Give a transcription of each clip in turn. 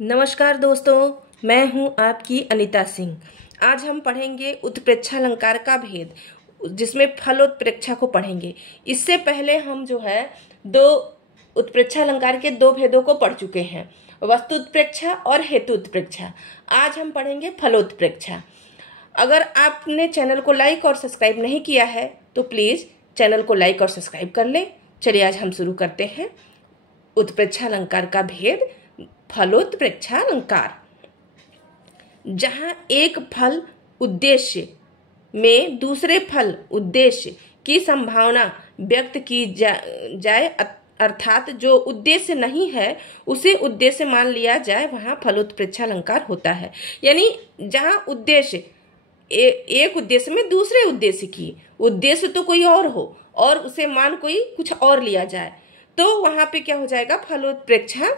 नमस्कार दोस्तों, मैं हूं आपकी अनीता सिंह। आज हम पढ़ेंगे उत्प्रेक्षालंकार का भेद, जिसमें फलोत्प्रेक्षा को पढ़ेंगे। इससे पहले हम जो है दो उत्प्रेक्षालंकार के दो भेदों को पढ़ चुके हैं, वस्तुत्प्रेक्षा और हेतुत्प्रेक्षा। आज हम पढ़ेंगे फलोत्प्रेक्षा। अगर आपने चैनल को लाइक और सब्सक्राइब नहीं किया है तो प्लीज़ चैनल को लाइक और सब्सक्राइब कर लें। चलिए आज हम शुरू करते हैं उत्प्रेक्षालंकार का भेद, फलोत्प्रेक्षालंकार। जहां एक फल उद्देश्य में दूसरे फल उद्देश्य की संभावना व्यक्त की जाए अर्थात जो उद्देश्य नहीं है उसे उद्देश्य मान लिया जाए, वहां फलोत्प्रेक्षालंकार होता है। यानी जहां उद्देश्य एक उद्देश्य में दूसरे उद्देश्य की उद्देश्य तो कोई और हो और उसे मान कोई कुछ और लिया जाए, तो वहां पे क्या हो जाएगा, फलोत्प्रेक्षा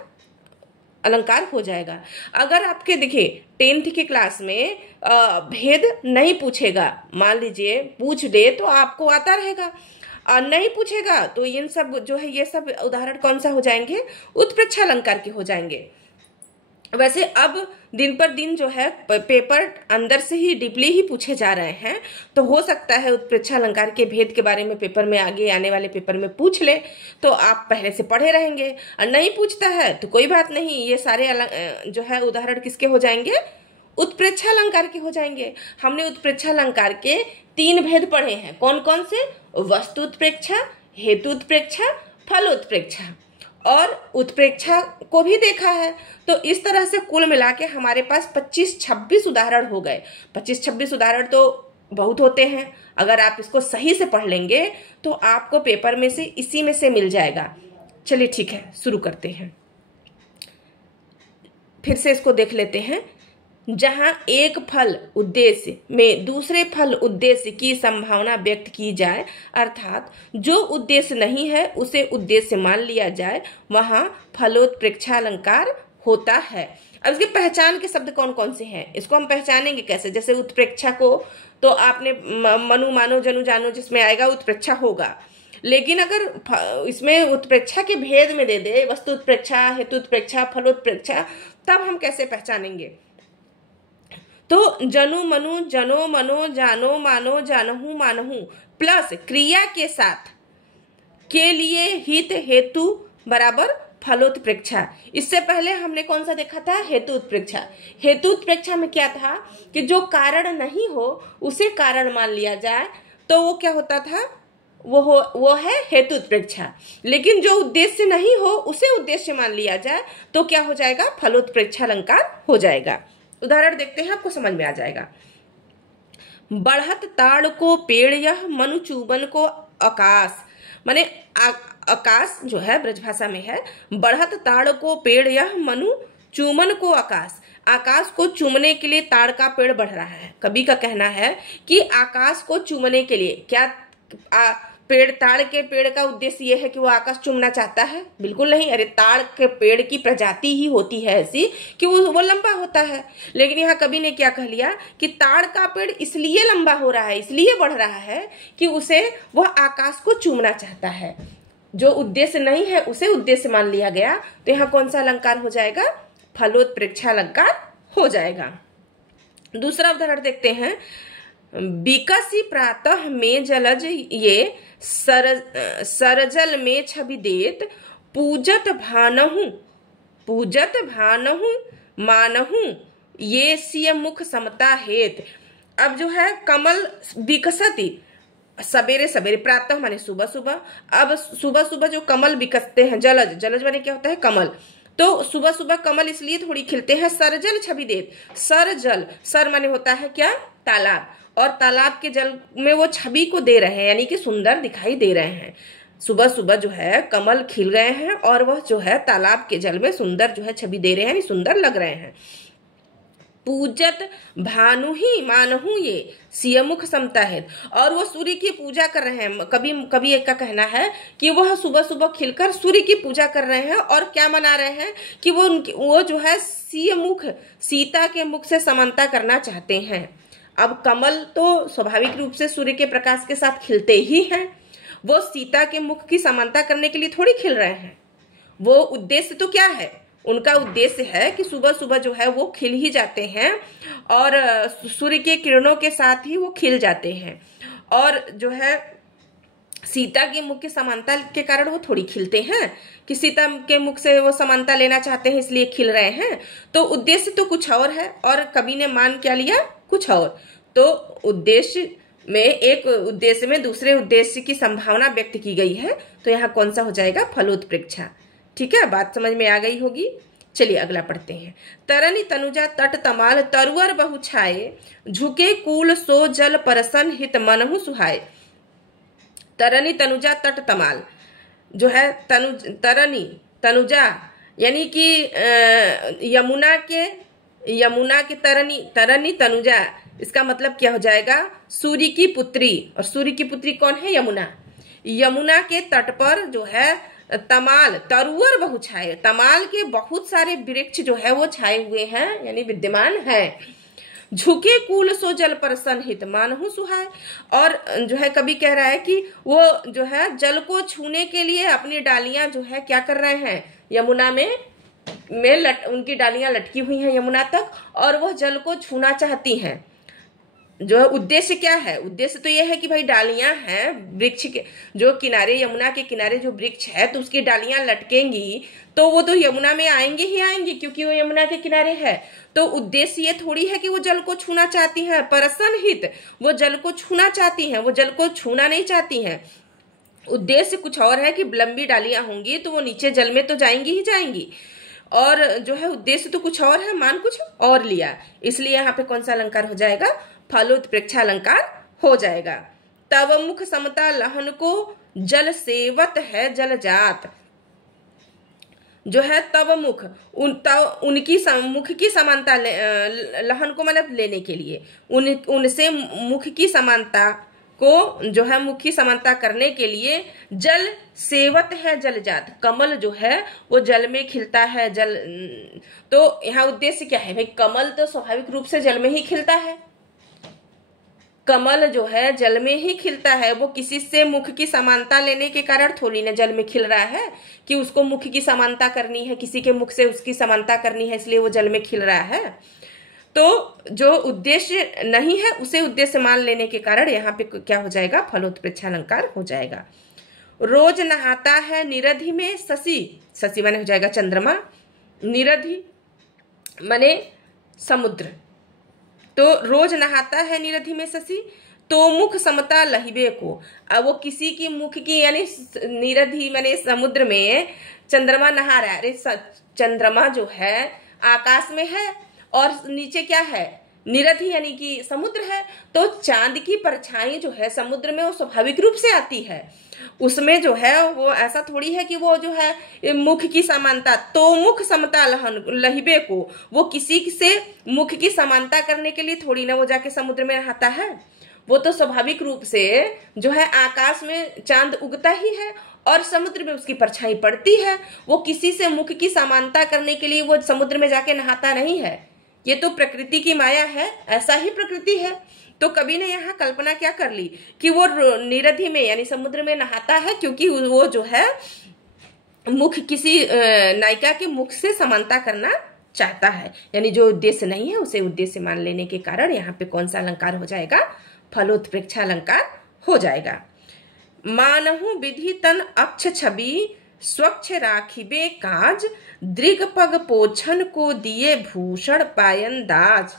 अलंकार हो जाएगा। अगर आपके देखिए 10th के क्लास में भेद नहीं पूछेगा, मान लीजिए पूछ दे तो आपको आता रहेगा, और नहीं पूछेगा तो इन सब जो है ये सब उदाहरण कौन सा हो जाएंगे, उत्प्रेक्षालंकार के हो जाएंगे। वैसे अब दिन पर दिन जो है पेपर अंदर से ही डीपली ही पूछे जा रहे हैं, तो हो सकता है उत्प्रेक्षालंकार के भेद के बारे में पेपर में आगे आने वाले पेपर में पूछ ले तो आप पहले से पढ़े रहेंगे। और नहीं पूछता है तो कोई बात नहीं, ये सारे जो है उदाहरण किसके हो जाएंगे, उत्प्रेक्षालंकार के हो जाएंगे। हमने उत्प्रेक्षालंकार के 3 भेद पढ़े हैं, कौन कौन से, वस्तुत्प्रेक्षा, हेतुत्प्रेक्षा, फलोत्प्रेक्षा और उत्प्रेक्षा को भी देखा है। तो इस तरह से कुल मिला के हमारे पास 25-26 उदाहरण हो गए। 25-26 उदाहरण तो बहुत होते हैं, अगर आप इसको सही से पढ़ लेंगे तो आपको पेपर में से इसी में से मिल जाएगा। चलिए ठीक है, शुरू करते हैं। फिर से इसको देख लेते हैं। जहां एक फल उद्देश्य में दूसरे फल उद्देश्य की संभावना व्यक्त की जाए अर्थात जो उद्देश्य नहीं है उसे उद्देश्य मान लिया जाए, वहां फलोत्प्रेक्षालंकार होता है। अब इसके पहचान के शब्द कौन कौन से हैं, इसको हम पहचानेंगे कैसे। जैसे उत्प्रेक्षा को तो आपने मनु मानो जनु जानो जिसमें आएगा उत्प्रेक्षा होगा, लेकिन अगर इसमें उत्प्रेक्षा के भेद में दे दे वस्तुत्प्रेक्षा, हेतुत्प्रेक्षा, फलोत्प्रेक्षा, तब हम कैसे पहचानेंगे। तो जनु मनु जनो मनो जानो मानो जानहु मानहु प्लस क्रिया के साथ के लिए हित हेतु बराबर फलोत्प्रेक्षा। इससे पहले हमने कौन सा देखा था, हेतुत्प्रेक्षा। हेतुत्प्रेक्षा में क्या था कि जो कारण नहीं हो उसे कारण मान लिया जाए, तो वो क्या होता था, वो है हेतुत्प्रेक्षा। लेकिन जो उद्देश्य नहीं हो उसे उद्देश्य मान लिया जाए तो क्या हो जाएगा, फलोत्प्रेक्षालंकार हो जाएगा। उदाहरण देखते हैं, आपको समझ में आ जाएगा। बढ़त ताड़ को पेड़ यह मनु चूबन को आकाश, माने आकाश जो है ब्रजभाषा में है, बढ़त ताड़ को पेड़ यह मनु चूमन को आकाश। आकाश को चूमने के लिए ताड़ का पेड़ बढ़ रहा है। कवि का कहना है कि आकाश को चूमने के लिए क्या पेड़, ताड़ के पेड़ का उद्देश्य यह है कि वो आकाश चूमना चाहता है, बिल्कुल नहीं। अरे ताड़ के पेड़ की प्रजाति ही होती है ऐसी कि वो लंबा होता है। लेकिन यहाँ कवि ने क्या कह लिया कि ताड़ का पेड़ इसलिए लंबा हो रहा है, इसलिए बढ़ रहा है कि उसे वह आकाश को चूमना चाहता है। जो उद्देश्य नहीं है उसे उद्देश्य मान लिया गया, तो यहाँ कौन सा अलंकार हो जाएगा, फलोत्प्रेक्षालंकार हो जाएगा। दूसरा उदाहरण देखते हैं। विकसी प्रातः में जलज ये सरजल में छवि देत पूजत भानहु मानहु ये सिय मुख समता हेत। अब जो है कमल विकसती, सवेरे सवेरे, प्रातः माने सुबह सुबह, अब सुबह सुबह जो कमल विकसते हैं, जलज, जलज माने क्या होता है, कमल। तो सुबह सुबह कमल इसलिए थोड़ी खिलते हैं, सरजल छवि देत, सर जल, सर माने होता है क्या, तालाब, और तालाब के जल में वो छवि को दे रहे हैं, यानी कि सुंदर दिखाई दे रहे हैं। सुबह सुबह जो है कमल खिल रहे हैं और वह जो है तालाब के जल में सुंदर जो है छवि दे रहे हैं, यानी सुंदर लग रहे हैं। पूजत भानु ही मानहु ये सियमुख समता है, और वो सूर्य की पूजा कर रहे हैं। कभी एक का कहना है कि वह सुबह सुबह खिलकर सूर्य की पूजा कर रहे हैं और क्या मना रहे हैं कि वो जो है सियमुख, सीता के मुख से समानता करना चाहते हैं। अब कमल तो स्वाभाविक रूप से सूर्य के प्रकाश के साथ खिलते ही हैं, वो सीता के मुख की समानता करने के लिए थोड़ी खिल रहे हैं। वो उद्देश्य तो क्या है, उनका उद्देश्य है कि सुबह सुबह जो है वो खिल ही जाते हैं और सूर्य के किरणों के साथ ही वो खिल जाते हैं। और जो है सीता के मुख की समानता के कारण वो थोड़ी खिलते हैं कि सीता के मुख से वो समानता लेना चाहते हैं इसलिए खिल रहे हैं। तो उद्देश्य तो कुछ और है और कवि ने मान क्या लिया, कुछ और। तो उद्देश्य में, एक उद्देश्य में दूसरे उद्देश्य की संभावना व्यक्त की गई है। तो यहाँ कौन सा हो जाएगा, फलोत्प्रेक्षा। ठीक है, बात समझ में आ गई होगी। चलिए अगला पढ़ते हैं। तरनी तनुजा तट तमाल तरुअर बहु छाए, झुके कूल सो जल परसन हित मनहु सुहाए। तरनी तनुजा तट तमाल जो है तरनी तनुजा यानी कि यमुना के तरनी तनुजा, इसका मतलब क्या हो जाएगा, सूर्य की पुत्री। और सूर्य की पुत्री कौन है, यमुना। यमुना के तट पर जो है तमाल तरुअर बहु छाए, तमाल के बहुत सारे वृक्ष जो है वो छाए हुए हैं यानी विद्यमान है। झुके कूल सो जल पर सनहित मानहु सुहाय। और जो है कवि कह रहा है कि वो जो है जल को छूने के लिए अपनी डालियां जो है क्या कर रहे हैं, यमुना में उनकी डालियां लटकी हुई हैं यमुना तक, और वह जल को छूना चाहती हैं। जो है उद्देश्य क्या है, उद्देश्य तो यह है कि भाई डालियां हैं वृक्ष के, जो किनारे, यमुना के किनारे जो वृक्ष है तो उसकी डालियां लटकेंगी तो वो तो यमुना में आएंगे ही आएंगे क्योंकि वो यमुना के किनारे है। तो उद्देश्य ये थोड़ी है कि वो जल को छूना चाहती हैं, परसन हित, वो जल को छूना चाहती हैं, वो जल को छूना नहीं चाहती हैं। उद्देश्य कुछ और है कि लंबी डालियां होंगी तो वो नीचे जल में तो जाएंगी ही जाएंगी, और जो है उद्देश्य तो कुछ और है, मान कुछ और लिया, इसलिए यहाँ पे कौन सा अलंकार हो जाएगा, फलोत्प्रेक्षा अलंकार हो जाएगा। तव मुख समता लहन को जल सेवत है जल जात। जो है तव मुख, उनकी मुख की समानता, लहन को मतलब लेने के लिए, उनसे मुख की समानता को जो है मुख की समानता करने के लिए जल सेवत है जल जात। कमल जो है वो जल में खिलता है, जल। तो यहाँ उद्देश्य क्या है भाई, कमल तो स्वाभाविक रूप से जल में ही खिलता है, कमल जो है जल में ही खिलता है, वो किसी से मुख की समानता लेने के कारण थोड़ी ना जल में खिल रहा है कि उसको मुख की समानता करनी है, किसी के मुख से उसकी समानता करनी है इसलिए वो जल में खिल रहा है। तो जो उद्देश्य नहीं है उसे उद्देश्य मान लेने के कारण यहाँ पे क्या हो जाएगा, फलोत्प्रेक्षा अलंकार हो जाएगा। रोज नहाता है निरधि में शशि, शशि माने हो जाएगा चंद्रमा, निरधि माने समुद्र। तो रोज नहाता है निरधि में शशि, तो मुख समता लहिबे को। अब वो किसी की मुख की, यानी निरधि माने समुद्र में चंद्रमा नहा रहा है। अरे चंद्रमा जो है आकाश में है और नीचे क्या है, निरधि यानी कि समुद्र है। तो चांद की परछाई जो है समुद्र में वो स्वाभाविक रूप से आती है, उसमें जो है वो ऐसा थोड़ी है कि वो जो है मुख की समानता, तो मुख समता लहिबे को, वो किसी से मुख की समानता करने के लिए थोड़ी ना वो जाके समुद्र में नहाता है। वो तो स्वाभाविक रूप से जो है आकाश में चांद उगता ही है और समुद्र में उसकी परछाई पड़ती है। वो किसी से मुख की समानता करने के लिए वो समुद्र में जाके नहाता नहीं है, ये तो प्रकृति की माया है, ऐसा ही प्रकृति है। तो कवि ने यहाँ कल्पना क्या कर ली कि वो निरधि में यानी समुद्र में नहाता है क्योंकि वो जो है मुख किसी नायिका के मुख से समानता करना चाहता है, यानी जो उद्देश्य नहीं है उसे उद्देश्य मान लेने के कारण यहाँ पे कौन सा अलंकार हो जाएगा, फलोत्प्रेक्षा अलंकार हो जाएगा। मानहु विधि तन अक्ष छवि स्वच्छ राखिबे काज, दृग पग पोछन को दिए भूषण पायन दाज।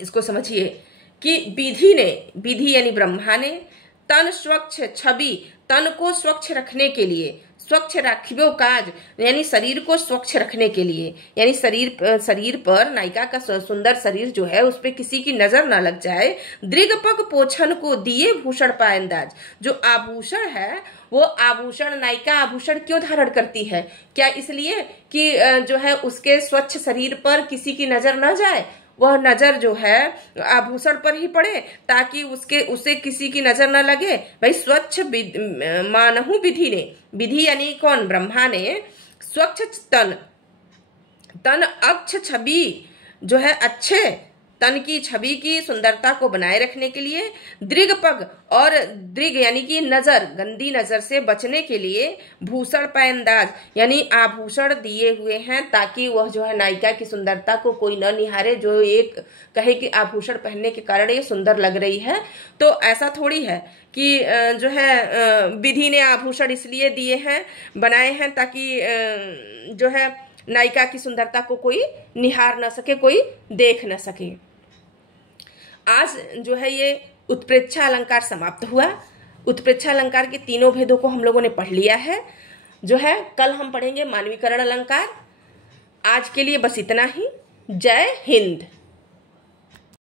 इसको समझिए कि विधि ने, विधि यानी ब्रह्मा ने, तन स्वच्छ छवि, तन को स्वच्छ रखने के लिए, स्वच्छ राखिबो काज यानी शरीर को स्वच्छ रखने के लिए, यानी शरीर पर नायिका का सुंदर शरीर जो है उस पर किसी की नजर ना लग जाए। दृगपग पोछन को दिए भूषण पायंदाज, जो आभूषण है वो आभूषण, नायिका आभूषण क्यों धारण करती है, क्या इसलिए कि जो है उसके स्वच्छ शरीर पर किसी की नजर न जाए, वह नजर जो है आभूषण पर ही पड़े ताकि उसे किसी की नजर न लगे। भाई स्वच्छ मानहु विधि ने, विधि यानी कौन, ब्रह्मा ने, स्वच्छ तन अक्ष छवि जो है अच्छे तन की छवि की सुंदरता को बनाए रखने के लिए, दृगपग और दृग यानी कि नजर, गंदी नजर से बचने के लिए भूषण पैंदाज यानी आभूषण दिए हुए हैं, ताकि वह जो है नायिका की सुंदरता को कोई न निहारे, जो एक कहे कि आभूषण पहनने के कारण ये सुंदर लग रही है। तो ऐसा थोड़ी है कि जो है विधि ने आभूषण इसलिए दिए हैं, बनाए हैं, ताकि जो है नायिका की सुंदरता को कोई निहार न सके, कोई देख न सके। आज जो है ये उत्प्रेक्षा अलंकार समाप्त हुआ। उत्प्रेक्षा अलंकार के तीनों भेदों को हम लोगों ने पढ़ लिया है। जो है कल हम पढ़ेंगे मानवीकरण अलंकार। आज के लिए बस इतना ही। जय हिंद।